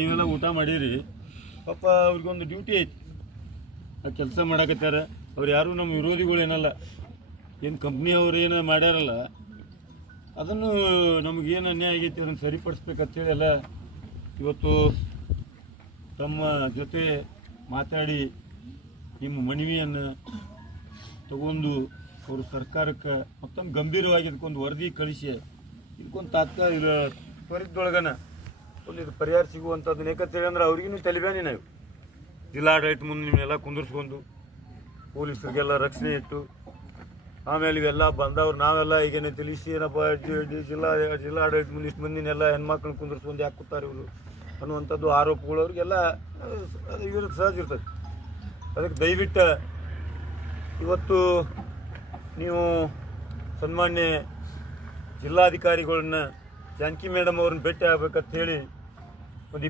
ನೀವೆಲ್ಲ ಊಟ ಮಾಡಿರಿ, ಪಾಪ ಅವ್ರಿಗೊಂದು ಡ್ಯೂಟಿ ಐತಿ, ಆ ಕೆಲಸ ಮಾಡಕತ್ಯಾರ. ಅವ್ರು ಯಾರು ನಮ್ಮ ವಿರೋಧಿಗಳು ಏನಲ್ಲ, ಏನು ಕಂಪ್ನಿಯವ್ರು ಏನು ಮಾಡ್ಯಾರಲ್ಲ ಅದನ್ನು ನಮಗೇನು ಅನ್ಯಾಯ ಆಗೈತಿ ಅದನ್ನು ಸರಿಪಡಿಸ್ಬೇಕಂತೇಳಿ ಎಲ್ಲ ಇವತ್ತು ತಮ್ಮ ಜೊತೆ ಮಾತಾಡಿ ನಿಮ್ಮ ಮನವಿಯನ್ನು ತಗೊಂಡು ಅವರು ಸರ್ಕಾರಕ್ಕೆ ಮತ್ತೊಂದು ಗಂಭೀರವಾಗಿ ಇದಕ್ಕೊಂದು ವರದಿ ಕಳಿಸಿ ಇದಕ್ಕೊಂದು ತಾತ್ಕಾಲಿಕ ತ್ವರಿತದೊಳಗನ ಒಂದು ಇದು ಪರಿಹಾರ ಸಿಗುವಂಥದ್ದು. ಯಾಕಂತೇಳಿ ಅಂದ್ರೆ ಅವ್ರಿಗೂ ತಲೆಬ್ಯಾನಿ ನಾವು ಜಿಲ್ಲಾಡಳಿತ ಮುಂದೆ ನಿಮ್ಮನ್ನೆಲ್ಲ ಕುಂದಿರ್ಸ್ಕೊಂಡು ಪೊಲೀಸರಿಗೆಲ್ಲ ರಕ್ಷಣೆ ಇಟ್ಟು ಆಮೇಲೆ ಇವೆಲ್ಲ ಬಂದವ್ರು ನಾವೆಲ್ಲ ಈಗೇನೆ ತಿಳಿಸಿ ಏನಪ್ಪ ಜಿಲ್ಲಾಡಳಿತ ಮುಂದೆ ಇಷ್ಟು ಮಂದಿನೆಲ್ಲ ಹೆಣ್ಮಕ್ಳನ್ನ ಕುಂದಿರ್ಸ್ಕೊಂಡು ಯಾಕೆ ಕೂತಾರೆ ಇವರು ಅನ್ನುವಂಥದ್ದು ಆರೋಪಗಳು ಅವ್ರಿಗೆಲ್ಲ ಅದು ಇವ್ರಿಗೆ ಸಹಜ ಇರ್ತದೆ. ಅದಕ್ಕೆ ದಯವಿಟ್ಟು ಇವತ್ತು ನೀವು ಸನ್ಮಾನ್ಯ ಜಿಲ್ಲಾಧಿಕಾರಿಗಳನ್ನ ಜಾನಕಿ ಮೇಡಮ್ ಅವ್ರನ್ನ ಭೇಟಿ ಆಗ್ಬೇಕಂತ ಹೇಳಿ ಒಂದು